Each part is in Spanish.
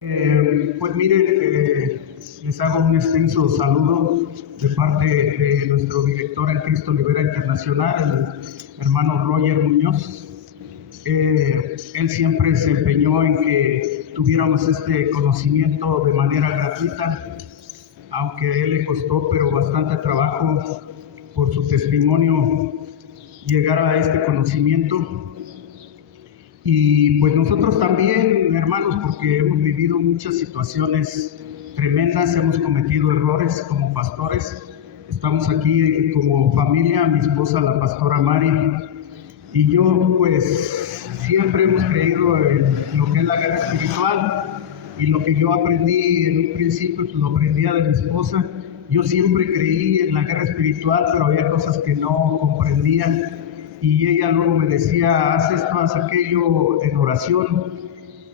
Pues miren, les hago un extenso saludo de parte de nuestro director en Cristo Libera Internacional, el hermano Roger Muñoz. Él siempre se empeñó en que tuviéramos este conocimiento de manera gratuita, aunque a él le costó, pero bastante trabajo por su testimonio llegar a este conocimiento. Y pues nosotros también, hermanos, porque hemos vivido muchas situaciones tremendas, hemos cometido errores como pastores. Estamos aquí como familia, mi esposa, la pastora Mari, y yo pues siempre hemos creído en lo que es la guerra espiritual, y lo que yo aprendí en un principio, pues lo aprendía de mi esposa. Yo siempre creí en la guerra espiritual, pero había cosas que no comprendía. Y ella luego me decía, haz esto, haz aquello en oración.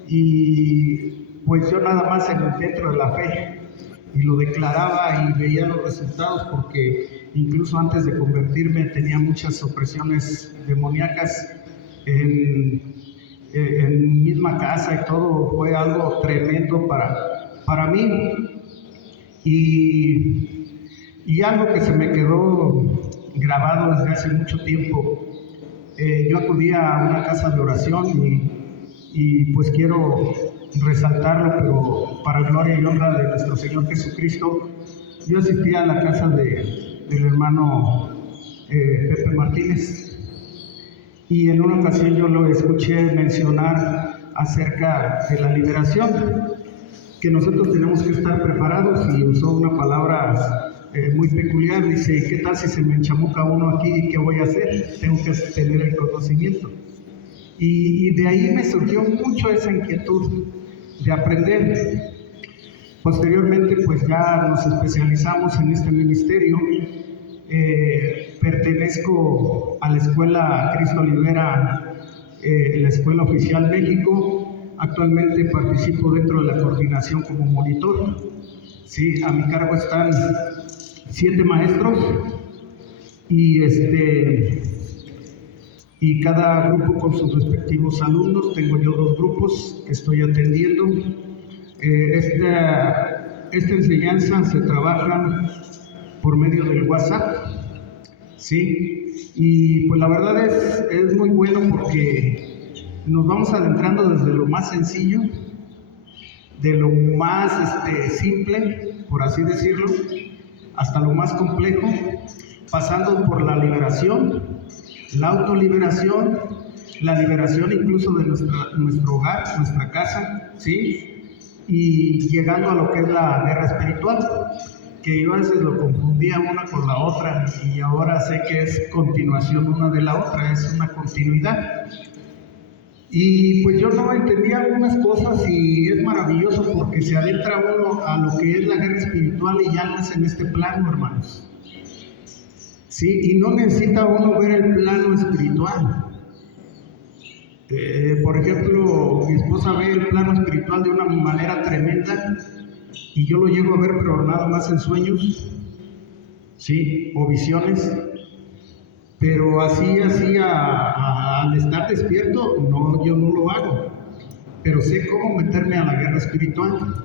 Y pues yo nada más dentro de la fe. Y lo declaraba y veía los resultados, porque incluso antes de convertirme tenía muchas opresiones demoníacas en mi misma casa, y todo fue algo tremendo para mí. Y algo que se me quedó grabado desde hace mucho tiempo. Yo acudía a una casa de oración y pues quiero resaltarlo, pero para gloria y honra de nuestro Señor Jesucristo. Yo asistía a la casa del hermano Pepe Martínez, y en una ocasión yo lo escuché mencionar acerca de la liberación, que nosotros tenemos que estar preparados, y usó una palabra muy peculiar. Dice, ¿qué tal si se me enchamuca uno aquí? ¿Qué voy a hacer? Tengo que tener el conocimiento. Y de ahí me surgió mucho esa inquietud de aprender. Posteriormente, pues ya nos especializamos en este ministerio. Pertenezco a la escuela Cristo Libera, la Escuela Oficial México. Actualmente participo dentro de la coordinación como monitor. Sí, a mi cargo están 7 maestros, y cada grupo con sus respectivos alumnos. Tengo yo 2 grupos que estoy atendiendo. Esta enseñanza se trabaja por medio del WhatsApp, ¿sí? Y pues la verdad es muy bueno, porque nos vamos adentrando desde lo más sencillo, de lo más simple, por así decirlo, hasta lo más complejo, pasando por la liberación, la autoliberación, la liberación incluso de nuestro hogar, nuestra casa, ¿sí? Y llegando a lo que es la guerra espiritual, que yo a veces lo confundía una con la otra, y ahora sé que es continuación una de la otra, es una continuidad. Y pues yo no entendía algunas cosas, y es maravilloso porque se adentra uno a lo que es la guerra espiritual y ya no es en este plano, hermanos. Sí, y no necesita uno ver el plano espiritual. Por ejemplo, mi esposa ve el plano espiritual de una manera tremenda, y yo lo llego a ver, pero nada más en sueños, sí, o visiones. Pero así al estar despierto, no, yo no lo hago. Pero sé cómo meterme a la guerra espiritual,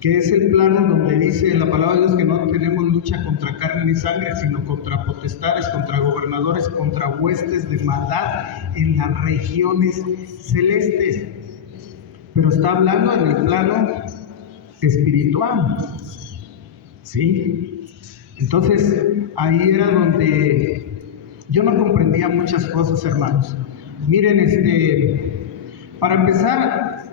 que es el plano donde dice la palabra de Dios que no tenemos lucha contra carne ni sangre, sino contra potestades, contra gobernadores, contra huestes de maldad en las regiones celestes. Pero está hablando en el plano espiritual, ¿sí? Entonces, ahí era donde yo no comprendía muchas cosas, hermanos. Miren, para empezar,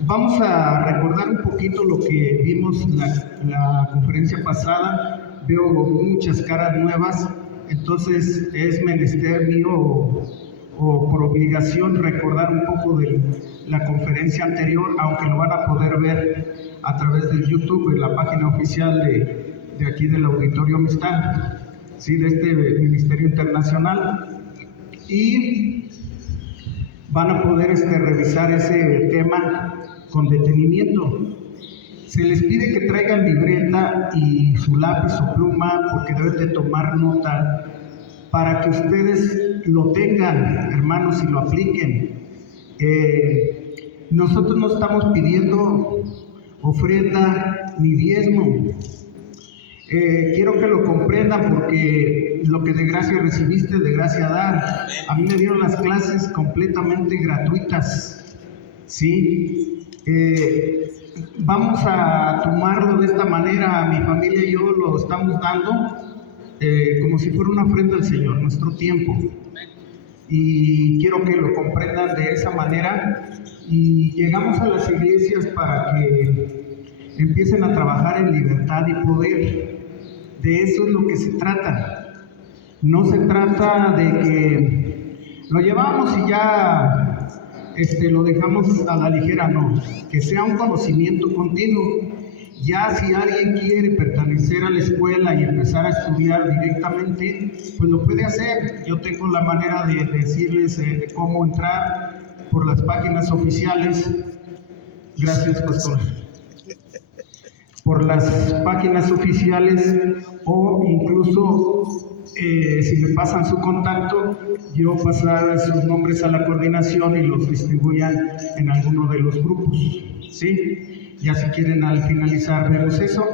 vamos a recordar un poquito lo que vimos en la conferencia pasada. Veo muchas caras nuevas, entonces es menester mío o por obligación recordar un poco de la conferencia anterior, aunque lo van a poder ver a través del YouTube, en la página oficial de aquí del Auditorio Amistad, ¿sí? De este Ministerio Internacional, y van a poder revisar ese tema con detenimiento. Se les pide que traigan libreta y su lápiz o pluma, porque deben de tomar nota para que ustedes lo tengan, hermanos, y lo apliquen. Nosotros no estamos pidiendo ofrenda ni diezmo. Quiero que lo comprendan, porque lo que de gracia recibiste, de gracia dar. A mí me dieron las clases completamente gratuitas, ¿sí? Vamos a tomarlo de esta manera. Mi familia y yo lo estamos dando como si fuera una ofrenda al Señor, nuestro tiempo. Y quiero que lo comprendan de esa manera. Y llegamos a las iglesias para que empiecen a trabajar en libertad y poder. De eso es lo que se trata. No se trata de que lo llevamos y ya lo dejamos a la ligera, no. Que sea un conocimiento continuo. Ya si alguien quiere pertenecer a la escuela y empezar a estudiar directamente, pues lo puede hacer. Yo tengo la manera de decirles de cómo entrar por las páginas oficiales. Gracias, pastor. Por las páginas oficiales, o incluso si me pasan su contacto, yo pasar sus nombres a la coordinación y los distribuyan en alguno de los grupos, ¿sí? Ya si quieren al finalizar vemos eso.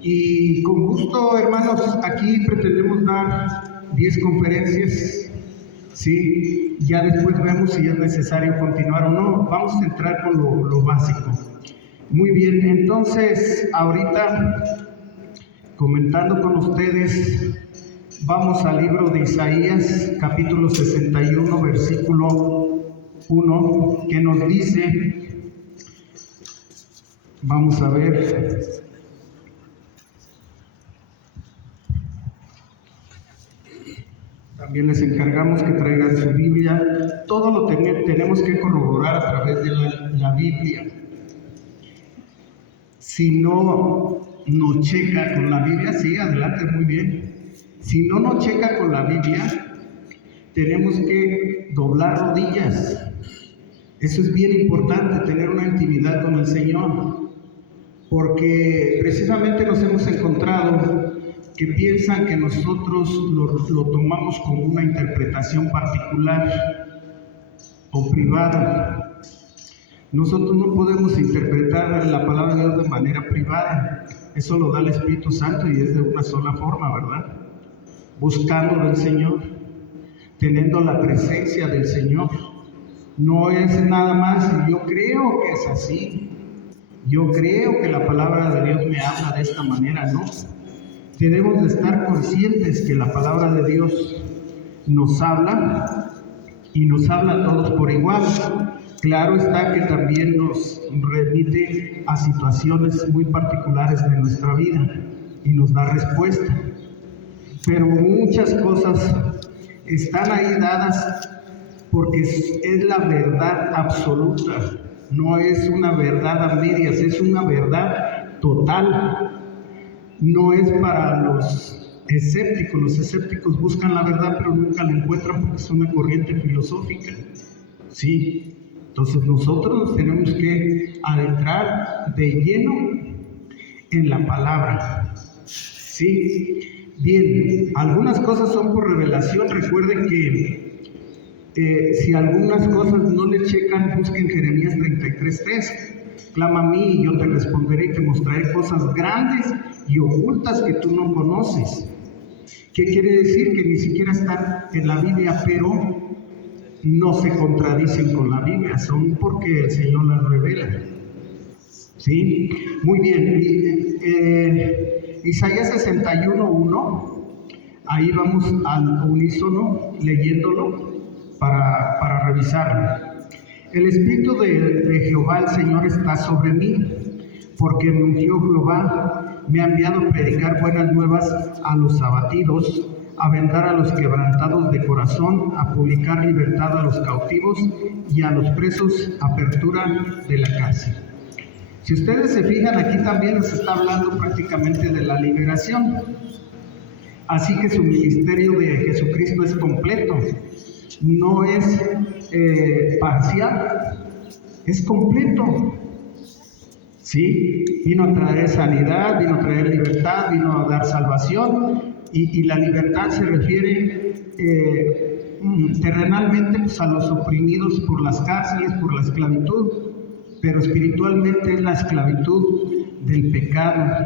Y con gusto, hermanos, aquí pretendemos dar 10 conferencias, ¿sí? Ya después vemos si es necesario continuar o no. Vamos a entrar con lo básico. Muy bien, entonces ahorita comentando con ustedes, vamos al libro de Isaías, capítulo 61, versículo 1, que nos dice, vamos a ver, también les encargamos que traigan su Biblia. Todo lo tenemos que corroborar a través de la Biblia. Si no checa con la Biblia, sí, adelante, muy bien. Si no checa con la Biblia, tenemos que doblar rodillas. Eso es bien importante, tener una intimidad con el Señor, porque precisamente nos hemos encontrado que piensan que nosotros lo tomamos como una interpretación particular o privada. Nosotros no podemos interpretar la palabra de Dios de manera privada. Eso lo da el Espíritu Santo y es de una sola forma, ¿verdad? Buscando al Señor, teniendo la presencia del Señor. No es nada más, yo creo que es así. Yo creo que la palabra de Dios me habla de esta manera, ¿no? Debemos de estar conscientes que la palabra de Dios nos habla y nos habla a todos por igual. Claro está que también nos remite a situaciones muy particulares de nuestra vida y nos da respuesta. Pero muchas cosas están ahí dadas porque es la verdad absoluta. No es una verdad a medias, es una verdad total. No es para los escépticos. Los escépticos buscan la verdad pero nunca la encuentran porque es una corriente filosófica. Sí. Entonces nosotros nos tenemos que adentrar de lleno en la palabra. ¿Sí? Bien, algunas cosas son por revelación. Recuerden que si algunas cosas no le checan, busquen Jeremías 33:3. Clama a mí y yo te responderé y te mostraré cosas grandes y ocultas que tú no conoces. ¿Qué quiere decir? Que ni siquiera están en la Biblia, pero no se contradicen con la Biblia, son porque el Señor las revela. ¿Sí? Muy bien. Isaías 61:1, ahí vamos al unísono leyéndolo para revisarlo. El Espíritu de Jehová, el Señor, está sobre mí, porque me ungió Jehová, me ha enviado a predicar buenas nuevas a los abatidos, a vendar a los quebrantados de corazón, a publicar libertad a los cautivos y a los presos apertura de la cárcel. Si ustedes se fijan, aquí también nos está hablando prácticamente de la liberación. Así que su ministerio de Jesucristo es completo, no es parcial, es completo. ¿Sí? Vino a traer sanidad, vino a traer libertad, vino a dar salvación. Y la libertad se refiere terrenalmente pues, a los oprimidos por las cárceles, por la esclavitud. pero espiritualmente es la esclavitud del pecado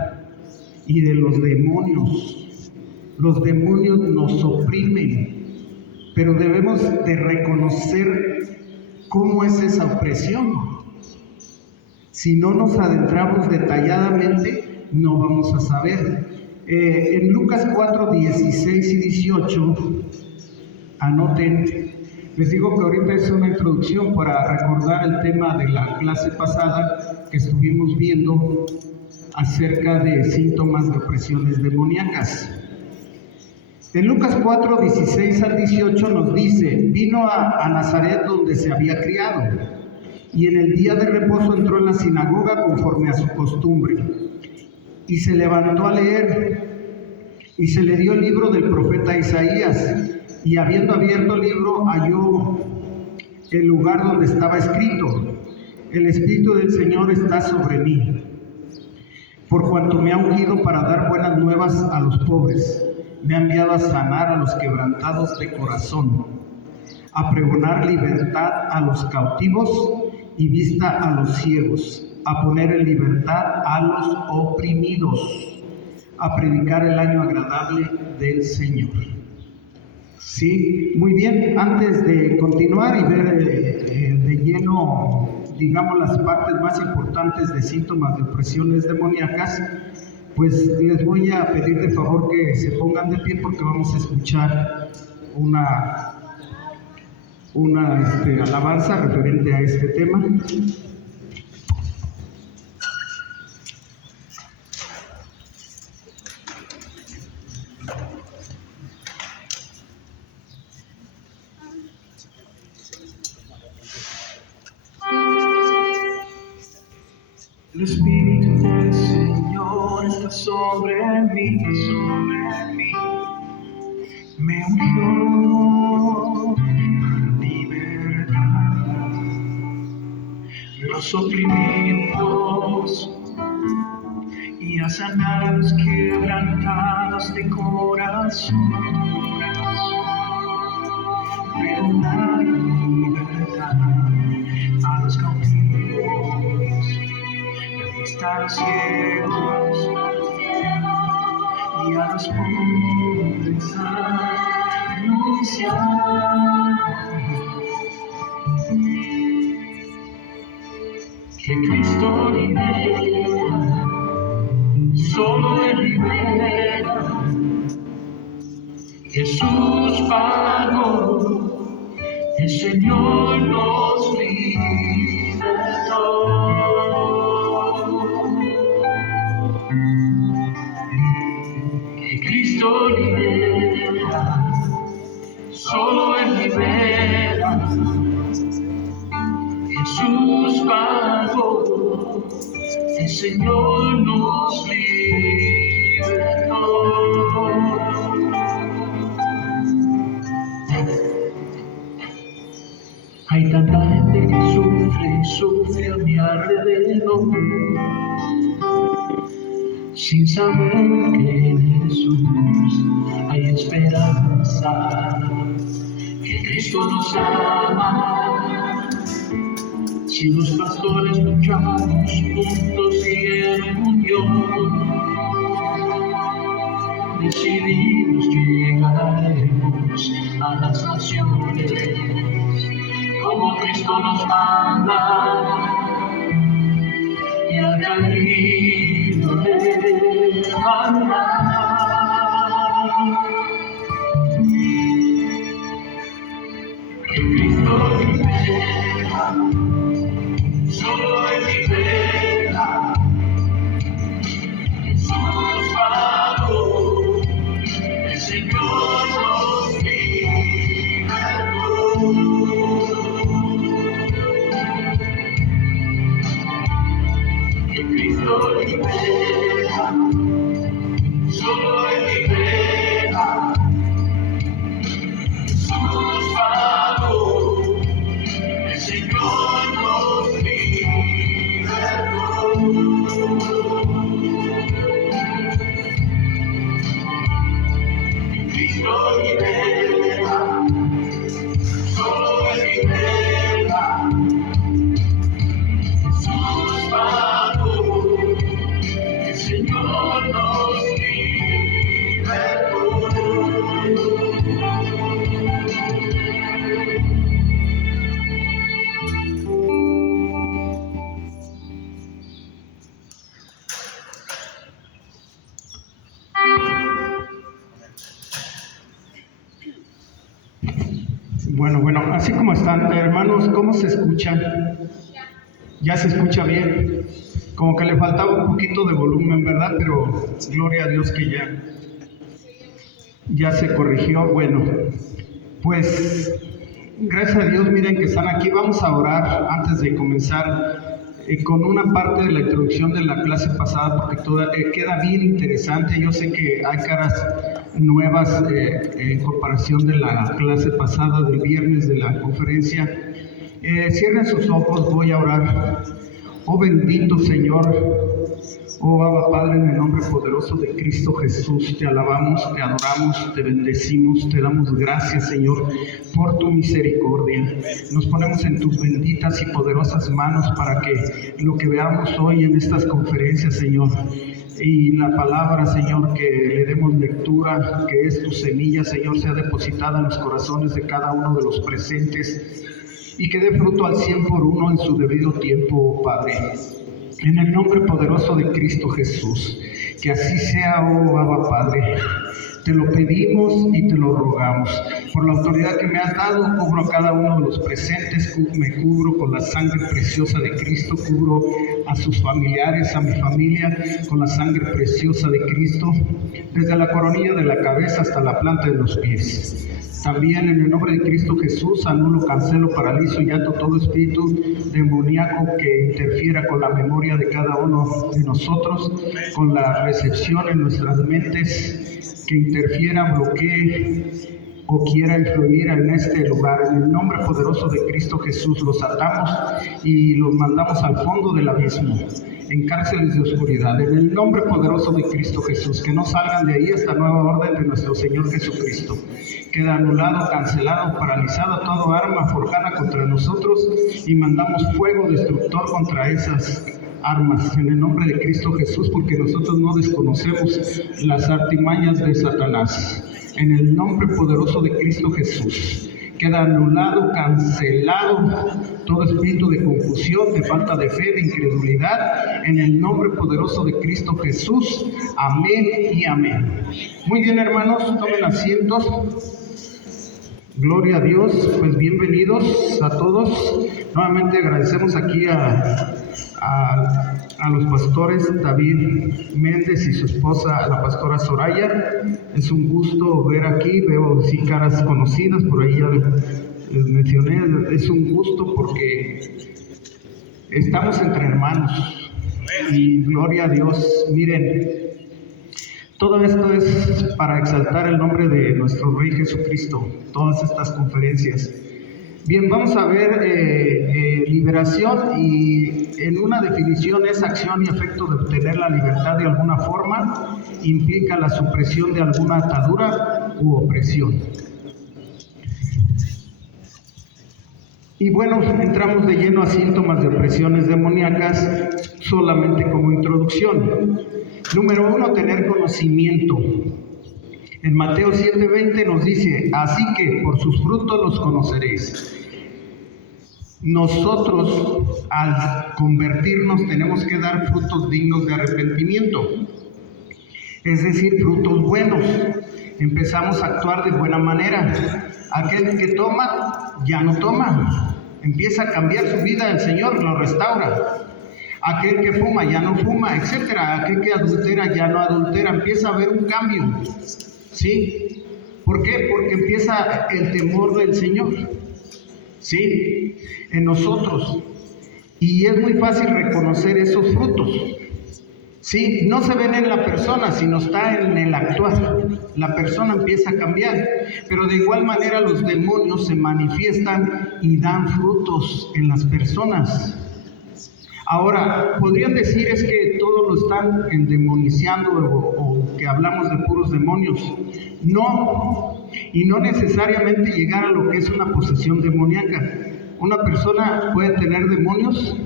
y de los demonios. Los demonios nos oprimen, pero debemos de reconocer cómo es esa opresión. Si no nos adentramos detalladamente, no vamos a saber. En Lucas 4, 16 y 18, anoten. Les digo que ahorita es una introducción para recordar el tema de la clase pasada que estuvimos viendo acerca de síntomas de opresiones demoníacas. En Lucas 4, 16 al 18 nos dice: vino a Nazaret donde se había criado, y en el día de reposo entró en la sinagoga conforme a su costumbre, y se levantó a leer, y se le dio el libro del profeta Isaías, y habiendo abierto el libro halló el lugar donde estaba escrito: el Espíritu del Señor está sobre mí, por cuanto me ha ungido para dar buenas nuevas a los pobres, me ha enviado a sanar a los quebrantados de corazón, a pregonar libertad a los cautivos y vista a los ciegos, a poner en libertad a los oprimidos, a predicar el año agradable del Señor. Sí, muy bien. Antes de continuar y ver de lleno, digamos, las partes más importantes de síntomas de opresiones demoníacas, pues les voy a pedir de favor que se pongan de pie porque vamos a escuchar una alabanza referente a este tema. El Espíritu del Señor está sobre mí, me ungió para libertar los oprimidos y a sanar a los quebrantados de corazón, pregonar libertad a los cautivos, a los ciegos y a los pobres anunciar que Cristo libera, solo Él libera. Jesús pagó, el Señor nos libertó. Cristo libera, solo Él libera. Jesús pagó, el Señor nos libertó. Hay tanta gente que sufre a mi alrededor, sin saber que en Jesús hay esperanza, que Cristo nos ama. Si los pastores luchamos juntos y en unión, decidimos llegaremos a las naciones, como Cristo nos manda, y al camino de andar. Que Cristo libera, solo Él libera. Jesús pagó, el Señor nos libertó. Que Cristo libera, solo Él libera. Jesús pagó, el Señor nos libertó. Que Cristo libera, solo Él libera. Jesús Bueno, así como están, hermanos, ¿cómo se escuchan? ¿Ya se escucha bien? Como que le faltaba un poquito de volumen, ¿verdad? Pero gloria a Dios que ya se corrigió. Bueno, pues gracias a Dios, miren que están aquí. Vamos a orar antes de comenzar con una parte de la introducción de la clase pasada, porque queda bien interesante. Yo sé que hay caras nuevas en comparación de la clase pasada del viernes de la conferencia. Cierren sus ojos, voy a orar. Oh bendito Señor, oh Abba Padre, en el nombre poderoso de Cristo Jesús, te alabamos, te adoramos, te bendecimos, te damos gracias, Señor, por tu misericordia. Nos ponemos en tus benditas y poderosas manos para que lo que veamos hoy en estas conferencias, Señor, y la palabra, Señor, que le demos lectura, que es tu semilla, Señor, sea depositada en los corazones de cada uno de los presentes y que dé fruto al 100 por uno en su debido tiempo, Padre. En el nombre poderoso de Cristo Jesús, que así sea, oh Abba Padre. Te lo pedimos y te lo rogamos. Por la autoridad que me has dado, cubro a cada uno de los presentes, me cubro con la sangre preciosa de Cristo, cubro a sus familiares, a mi familia, con la sangre preciosa de Cristo, desde la coronilla de la cabeza hasta la planta de los pies. También en el nombre de Cristo Jesús anulo, cancelo, paralizo y ato todo espíritu demoníaco que interfiera con la memoria de cada uno de nosotros, con la recepción en nuestras mentes, que interfiera, bloquee o quiera influir en este lugar. En el nombre poderoso de Cristo Jesús los atamos y los mandamos al fondo del abismo, en cárceles de oscuridad. En el nombre poderoso de Cristo Jesús, que no salgan de ahí hasta nueva orden de nuestro Señor Jesucristo. Queda anulado, cancelado, paralizado todo arma forjada contra nosotros y mandamos fuego destructor contra esas armas en el nombre de Cristo Jesús, porque nosotros no desconocemos las artimañas de Satanás. En el nombre poderoso de Cristo Jesús queda anulado, cancelado todo espíritu de confusión, de falta de fe, de incredulidad, en el nombre poderoso de Cristo Jesús. Amén y amén. Muy bien, hermanos, tomen asientos. Gloria a Dios. Pues bienvenidos a todos. Nuevamente agradecemos aquí a los pastores David Méndez y su esposa, la pastora Soraya. Es un gusto ver aquí, veo sí caras conocidas, por ahí ya les mencioné. Es un gusto porque estamos entre hermanos y gloria a Dios. Miren, todo esto es para exaltar el nombre de nuestro Rey Jesucristo, todas estas conferencias. Bien, vamos a ver liberación, y en una definición es acción y efecto de obtener la libertad de alguna forma, implica la supresión de alguna atadura u opresión. Y bueno, entramos de lleno a síntomas de opresiones demoníacas solamente como introducción. Número 1, tener conocimiento. En Mateo 7:20 nos dice: así que por sus frutos los conoceréis. Nosotros al convertirnos tenemos que dar frutos dignos de arrepentimiento, es decir, frutos buenos. Empezamos a actuar de buena manera. Aquel que toma, ya no toma. Empieza a cambiar su vida, el Señor lo restaura. Aquel que fuma, ya no fuma, etcétera. Aquel que adultera, ya no adultera. Empieza a haber un cambio. ¿Sí? ¿Por qué? Porque empieza el temor del Señor. ¿Sí? En nosotros. Y es muy fácil reconocer esos frutos. ¿Sí? No se ven en la persona, sino está en el actuar. La persona empieza a cambiar. Pero de igual manera los demonios se manifiestan y dan frutos en las personas. Ahora, podrían decir es que todos lo están endemonizando o que hablamos de puros demonios. No, y no necesariamente llegar a lo que es una posesión demoníaca. Una persona puede tener demonios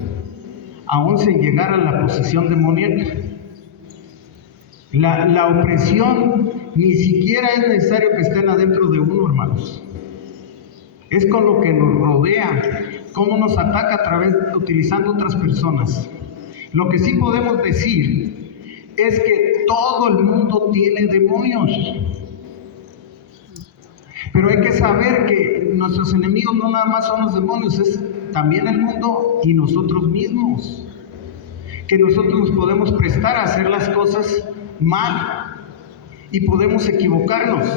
aún sin llegar a la posesión demoníaca. La opresión ni siquiera es necesario que estén adentro de uno, hermanos. Es con lo que nos rodea, cómo nos ataca utilizando otras personas. Lo que sí podemos decir es que todo el mundo tiene demonios. Pero hay que saber que nuestros enemigos no nada más son los demonios, es también el mundo y nosotros mismos. Que nosotros nos podemos prestar a hacer las cosas mal y podemos equivocarnos.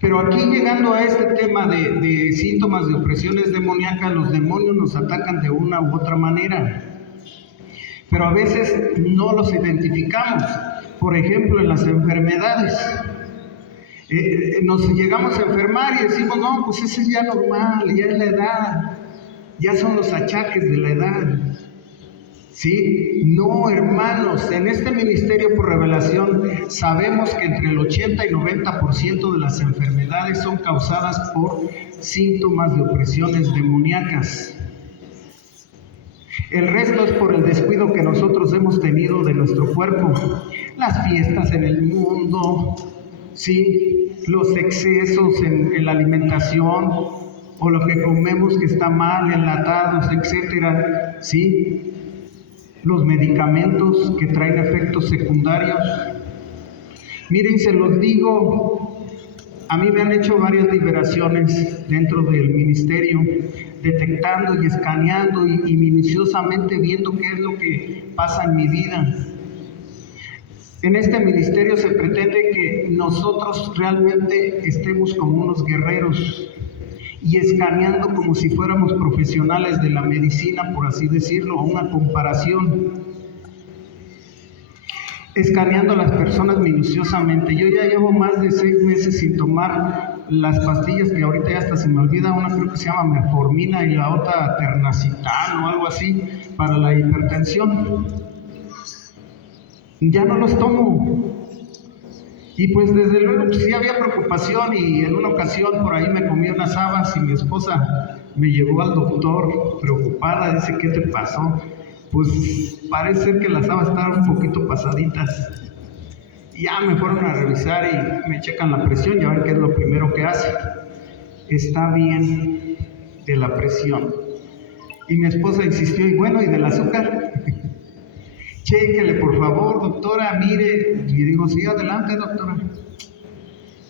Pero aquí, llegando a este tema de síntomas de opresiones demoníacas, los demonios nos atacan de una u otra manera. Pero a veces no los identificamos. Por ejemplo, en las enfermedades. Nos llegamos a enfermar y decimos, no, pues eso es ya normal, ya es la edad, ya son los achaques de la edad. ¿Sí? No, hermanos, en este ministerio por revelación sabemos que entre el 80 y 90% de las enfermedades son causadas por síntomas de opresiones demoníacas. El resto es por el descuido que nosotros hemos tenido de nuestro cuerpo. Las fiestas en el mundo, ¿sí? Los excesos en la alimentación, o lo que comemos que está mal, enlatados, etcétera, ¿sí? Los medicamentos que traen efectos secundarios. Miren, se los digo, a mí me han hecho varias liberaciones dentro del ministerio, detectando y escaneando y minuciosamente viendo qué es lo que pasa en mi vida. En este ministerio se pretende que nosotros realmente estemos como unos guerreros y escaneando como si fuéramos profesionales de la medicina, por así decirlo, a una comparación. Escaneando a las personas minuciosamente. Yo ya llevo más de 6 meses sin tomar las pastillas que ahorita ya hasta se me olvida, una creo que se llama metformina y la otra ternacital o algo así para la hipertensión. Ya no los tomo. Y pues desde luego pues sí había preocupación, y en una ocasión por ahí me comí unas habas y mi esposa me llevó al doctor preocupada, dice, ¿qué te pasó? Pues parece ser que las habas estaban un poquito pasaditas. Y ya me fueron a revisar y me checan la presión, ya ven que es lo primero que hace. Está bien de la presión. Y mi esposa insistió, y bueno, ¿y del azúcar? Chéquele, por favor, doctora, mire. Y digo, sí, adelante, doctora.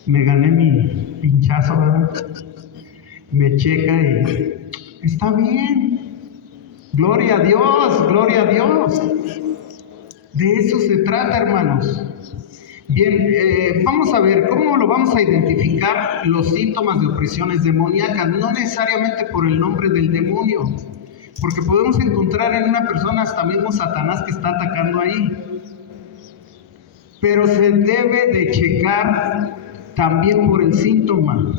Me gané mi pinchazo, ¿verdad? Me checa y está bien. Gloria a Dios, gloria a Dios. De eso se trata, hermanos. Bien, vamos a ver cómo lo vamos a identificar los síntomas de opresiones demoníacas. No necesariamente por el nombre del demonio, porque podemos encontrar en una persona hasta mismo Satanás que está atacando ahí. Pero se debe de checar también por el síntoma.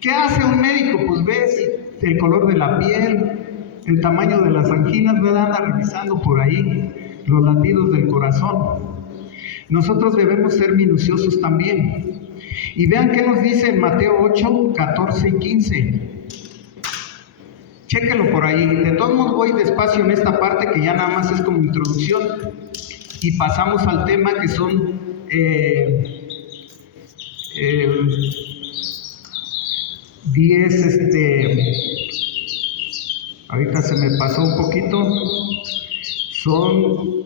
¿Qué hace un médico? Pues ves el color de la piel, el tamaño de las anginas, ¿verdad? Anda revisando por ahí los latidos del corazón. Nosotros debemos ser minuciosos también. Y vean qué nos dice en Mateo 8, 14 y 15. Chéquenlo por ahí. De todos modos voy despacio en esta parte que ya nada más es como introducción. Y pasamos al tema que son 10, ahorita se me pasó un poquito, son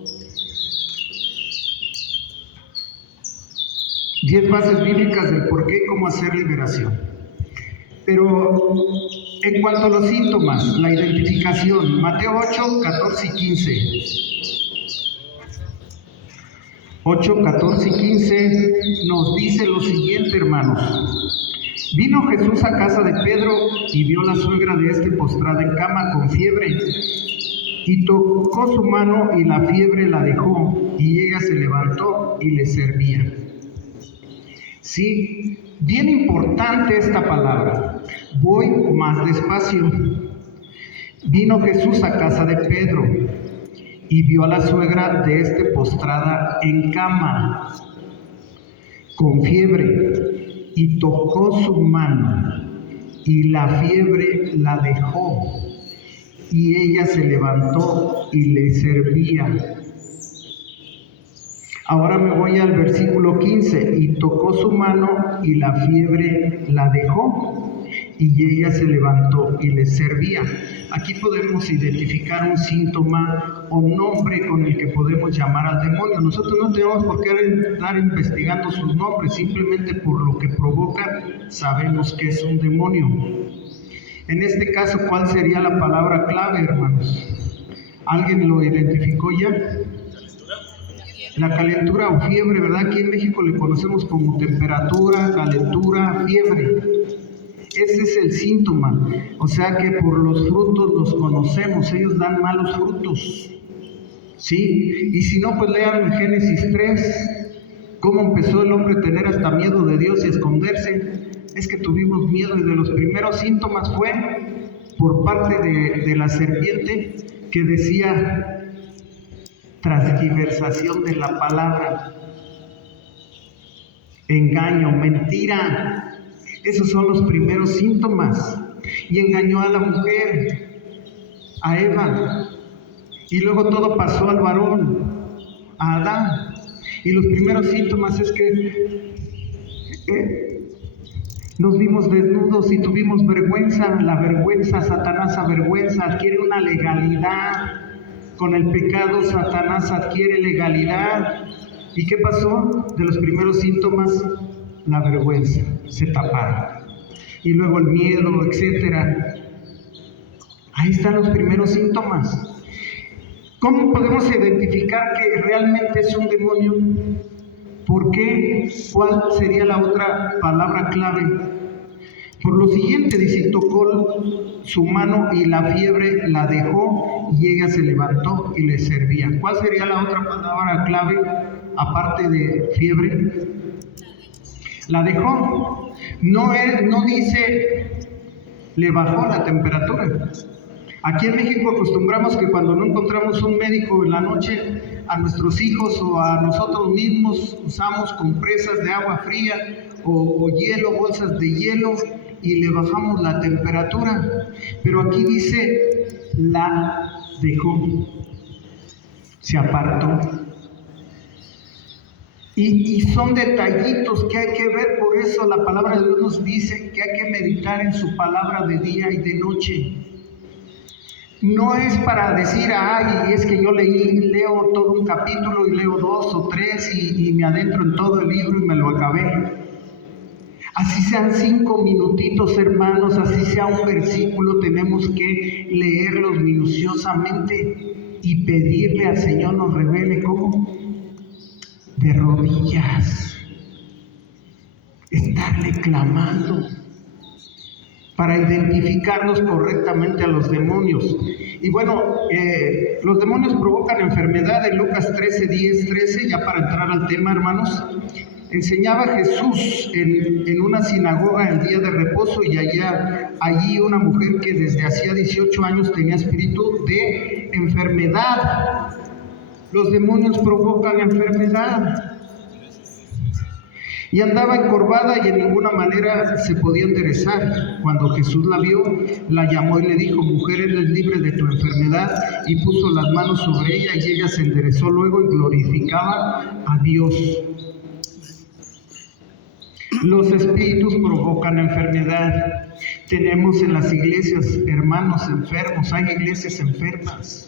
10 bases bíblicas del por qué y cómo hacer liberación. Pero en cuanto a los síntomas, la identificación, Mateo 8, 14 y 15. 8, 14 y 15 nos dice lo siguiente, hermanos. Vino Jesús a casa de Pedro y vio la suegra de este postrada en cama con fiebre, y tocó su mano y la fiebre la dejó, y ella se levantó y le servía. Sí, bien importante esta palabra. Voy más despacio. Vino Jesús a casa de Pedro y vio a la suegra de este postrada en cama con fiebre, y tocó su mano y la fiebre la dejó, y ella se levantó y le servía. Ahora me voy al versículo 15, y tocó su mano y la fiebre la dejó, y ella se levantó y les servía. Aquí podemos identificar un síntoma o nombre con el que podemos llamar al demonio. Nosotros no tenemos por qué estar investigando sus nombres, simplemente por lo que provoca sabemos que es un demonio. En este caso, ¿cuál sería la palabra clave, hermanos? ¿Alguien lo identificó ya? La calentura o fiebre, ¿verdad? Aquí en México le conocemos como temperatura, calentura, fiebre. Ese es el síntoma. O sea que por los frutos los conocemos, ellos dan malos frutos. ¿Sí? Y si no, pues lean en Génesis 3, cómo empezó el hombre a tener hasta miedo de Dios y esconderse. Es que tuvimos miedo y de los primeros síntomas fue por parte de la serpiente que decía transgiversación de la palabra, engaño, mentira. Esos son los primeros síntomas. Y engañó a la mujer, a Eva. Y luego todo pasó al varón, a Adán. Y los primeros síntomas es que nos vimos desnudos y tuvimos vergüenza. La vergüenza, Satanás avergüenza, adquiere una legalidad. Con el pecado, Satanás adquiere legalidad. ¿Y qué pasó? De los primeros síntomas, la vergüenza, se taparon. Y luego el miedo, etcétera. Ahí están los primeros síntomas. ¿Cómo podemos identificar que realmente es un demonio? ¿Por qué? ¿Cuál sería la otra palabra clave? Por lo siguiente, dice, tocó su mano y la fiebre la dejó y ella se levantó y le servía. ¿Cuál sería la otra palabra clave aparte de fiebre? La dejó. No dice le bajó la temperatura. Aquí en México acostumbramos que cuando no encontramos un médico en la noche, a nuestros hijos o a nosotros mismos usamos compresas de agua fría o hielo, bolsas de hielo, y le bajamos la temperatura. Pero aquí dice la dejó, se apartó. Y son detallitos que hay que ver, por eso la palabra de Dios nos dice que hay que meditar en su palabra de día y de noche. No es para decir, ay, es que yo leo todo un capítulo y leo 2 o 3 y me adentro en todo el libro y me lo acabé. Así sean 5 minutitos, hermanos, así sea un versículo, tenemos que leerlos minuciosamente y pedirle al Señor nos revele cómo. De rodillas, estarle clamando para identificarnos correctamente a los demonios. Y bueno, los demonios provocan enfermedad. En Lucas 13:10-13, ya para entrar al tema, hermanos, enseñaba Jesús en una sinagoga el día de reposo, y allí una mujer que desde hacía 18 años tenía espíritu de enfermedad. Los demonios provocan enfermedad. Y andaba encorvada y en ninguna manera se podía enderezar. Cuando Jesús la vio, la llamó y le dijo, mujer, eres libre de tu enfermedad, y puso las manos sobre ella y ella se enderezó luego y glorificaba a Dios. Los espíritus provocan enfermedad. Tenemos en las iglesias hermanos enfermos, hay iglesias enfermas.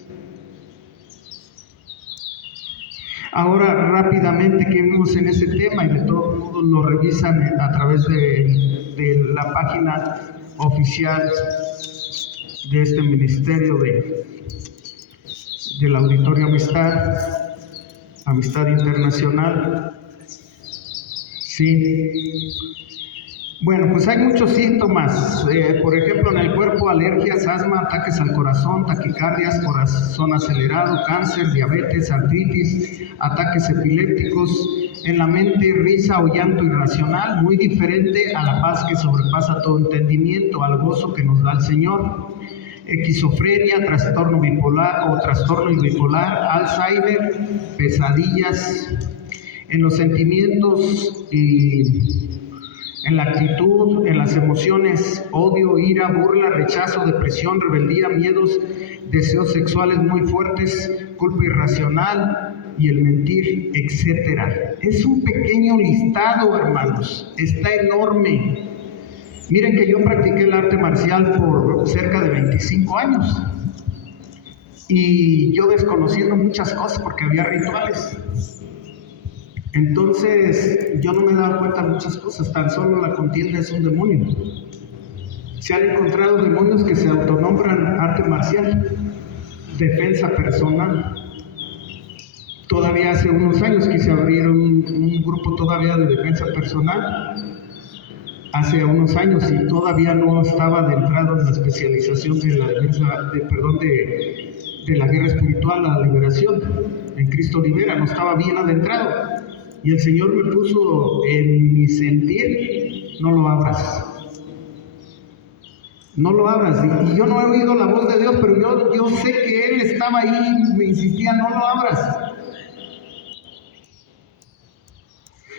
Ahora rápidamente, ¿qué vimos en ese tema? Y de todos modos lo revisan a través de la página oficial de este ministerio del Auditorio Amistad Internacional. Sí. Bueno, pues hay muchos síntomas, por ejemplo, en el cuerpo, alergias, asma, ataques al corazón, taquicardias, corazón acelerado, cáncer, diabetes, artritis, ataques epilépticos. En la mente, risa o llanto irracional, muy diferente a la paz que sobrepasa todo entendimiento, al gozo que nos da el Señor. Esquizofrenia, trastorno bipolar o trastorno bipolar, Alzheimer, pesadillas. En los sentimientos y en la actitud, en las emociones, odio, ira, burla, rechazo, depresión, rebeldía, miedos, deseos sexuales muy fuertes, culpa irracional y el mentir, etc. Es un pequeño listado, hermanos, está enorme. Miren que yo practiqué el arte marcial por cerca de 25 años. Y yo desconociendo muchas cosas porque había rituales. Entonces yo no me daba cuenta de muchas cosas, tan solo la contienda es un demonio. Se han encontrado demonios que se autonombran arte marcial, defensa personal. Todavía hace unos años quise abrir un grupo todavía de defensa personal, hace unos años, y todavía no estaba adentrado en la especialización de la defensa, de la guerra espiritual, la liberación. En Cristo Libera, no estaba bien adentrado. Y el Señor me puso en mi sentir: no lo abras. No lo abras. Y yo no he oído la voz de Dios, pero yo sé que Él estaba ahí, me insistía: no lo abras.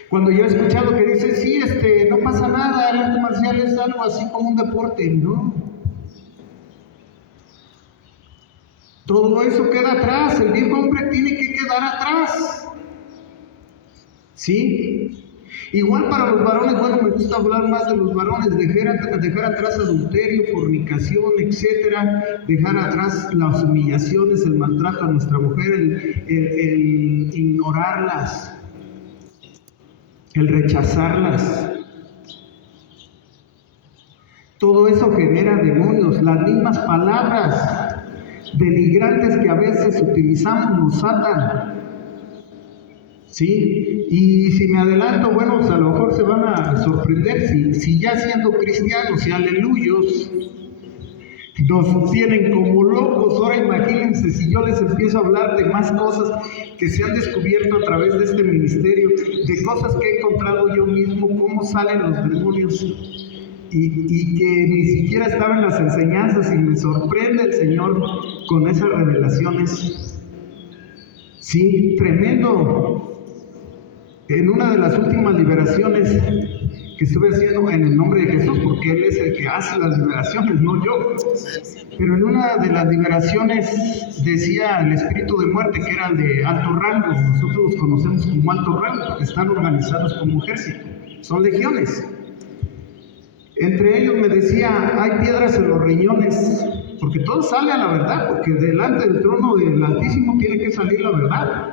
Cuando yo he escuchado que dice: sí, no pasa nada, el arte marcial es algo así como un deporte. No. Todo eso queda atrás, el viejo hombre tiene que quedar atrás. ¿Sí? Igual para los varones, bueno, me gusta hablar más de los varones, dejar atrás adulterio, fornicación, etcétera, dejar atrás las humillaciones, el maltrato a nuestra mujer, el ignorarlas, el rechazarlas. Todo eso genera demonios. Las mismas palabras denigrantes que a veces utilizamos nos atan. ¿Sí? Y si me adelanto, bueno, pues a lo mejor se van a sorprender si ya siendo cristianos y aleluyos nos tienen como locos. Ahora imagínense si yo les empiezo a hablar de más cosas que se han descubierto a través de este ministerio, de cosas que he encontrado yo mismo, cómo salen los demonios, y que ni siquiera estaban en las enseñanzas, y me sorprende el Señor con esas revelaciones. Sí, tremendo. En una de las últimas liberaciones que estuve haciendo en el nombre de Jesús, porque Él es el que hace las liberaciones, no yo. Pero en una de las liberaciones decía el espíritu de muerte, que era el de alto rango. Nosotros los conocemos como alto rango, porque están organizados como ejército, son legiones. Entre ellos me decía: hay piedras en los riñones, porque todo sale a la verdad, porque delante del trono del Altísimo tiene que salir la verdad.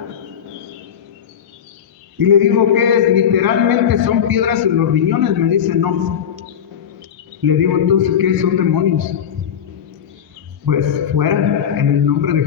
Y le digo: ¿qué es? Literalmente son piedras en los riñones. Me dice: no. Le digo: entonces, ¿qué son demonios? Pues fuera, en el nombre de Jesús.